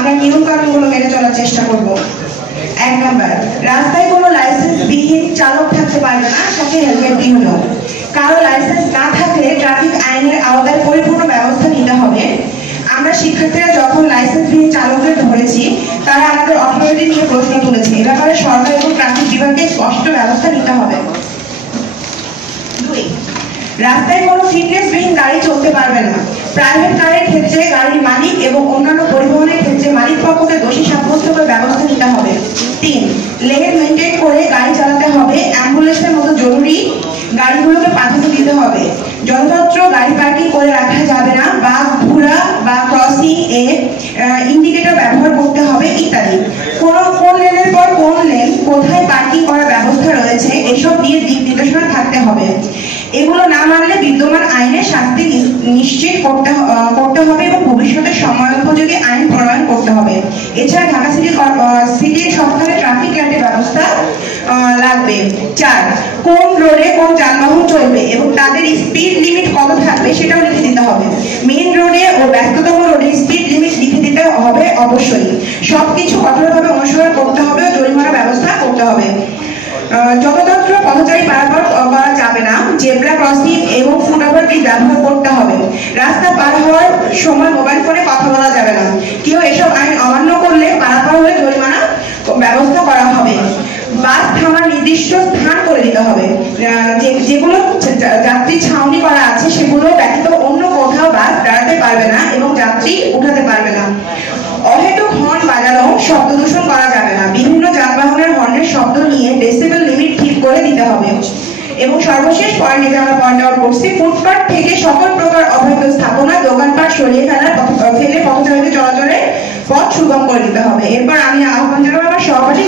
আমরা নিয়ম কানুনগুলো মেনে চলার চেষ্টা করব। 1 নাম্বার, রাস্তায় কোনো লাইসেন্স বিহীন চালক থাকতে পারবে না, সাথে হেলমেট বিহীন। কারো লাইসেন্স না থাকলে ট্রাফিক আইনের আওতায় পরিপূর্ণ ব্যবস্থা নিতে হবে। আমরা শিক্ষার্থীরা যখন লাইসেন্সবিহীন চালকদের ধরেছি, তারা আমাদের অথরিটি নিয়ে প্রশ্ন তুলেছে। এ ব্যাপারে সরকার এবং ট্রাফিক বিভাগকে স্পষ্ট ব্যবস্থা নিতে হবে। 2, রাস্তায় কোনো ফিটনেসবিহীন গাড়ি চলতে পারবে না। প্রাইভেট কারের ক্ষেত্রে গাড়ির মালিক এবং অন্যান্য পরিবহনের ক্ষেত্রে মালিক পক্ষকে দোষী সাব্যস্ত করে ব্যবস্থা নিতে হবে। 3, লেন মেনটেন করে গাড়ি চালাতে হবে। অ্যাম্বুলেন্সের মতো জরুরি গাড়িগুলোকে প্রাধান্য দিতে হবে। যথাযথ গাড়ি পার্কিং করে রাখা যাবে না। বাস ঘোরা বা ক্রসিং এ ইন্ডিকেটর ব্যবহার করতে হবে ইত্যাদি। কোন লেনের পর কোন লেন কোথায় পার্কিং করার ব্যবস্থা রয়েছে এসব নিয়ে দিক নির্দেশনা থাকতে হবে। এগুলো না মানলে বিদ্যমান আইনে শাস্তি নিশ্চিত করতে হবে এবং ভবিষ্যতে সময়োপযোগী আইন প্রণয়ন করতে হবে। এছাড়া ঢাকা সিটির সবখানে ট্রাফিক লাইটের ব্যবস্থা লাগবে। 4, কোন রোডে কোন যানবাহন চলবে এবং তাদের স্পিড লিমিট কত থাকবে সেটাও লিখে দিতে হবে। মেইন রোডে ও ব্যস্ততম রোডে স্পিড লিমিট লিখে দিতে হবে অবশ্যই। সবকিছু কঠোরভাবে অনুসরণ করতে হবে ও জরিমানা ব্যবস্থা করতে হবে। যথাযথ পথচারী পারাপার করা যাবে না। জেব্রা ক্রসিং এবং ফুটওভার ব্রিজ ব্যবহার করতে হবে। রাস্তা পার হওয়ার সময় মোবাইল ফোনে কথা বলা যাবে না। কেউ এসব আইন অমান্য করলে পারাপার হলে জরিমানা ব্যবস্থা করা হবে। বাস থামার নির্দিষ্ট স্থান করে দিতে হবে। যেগুলো যাত্রী ছাউনি করা আছে সেগুলো ব্যতীত অন্য কোথাও বাস দাঁড়াতে পারবে না এবং যাত্রী উঠাতে পারবে না। অহেতুক হর্ন বাজানো, শব্দ দূষণ করা যাবে না। বিভিন্ন যানবাহনের হর্নের শব্দ নিয়ে ডেসিবেল লিমিট ঠিক করে দিতে হবে। এবং সর্বশেষ পয়েন্ট, যেটা আমরা পয়েন্ট আউট করছি, ফুটপাত থেকে সকল প্রকার অবৈধ স্থাপনা, দোকানপাট সরিয়ে ফেলে পথচারীদের চলাচলের পথ সুগম করে দিতে হবে। এরপর আমি আহ্বান জানাবো আমার সহপাঠী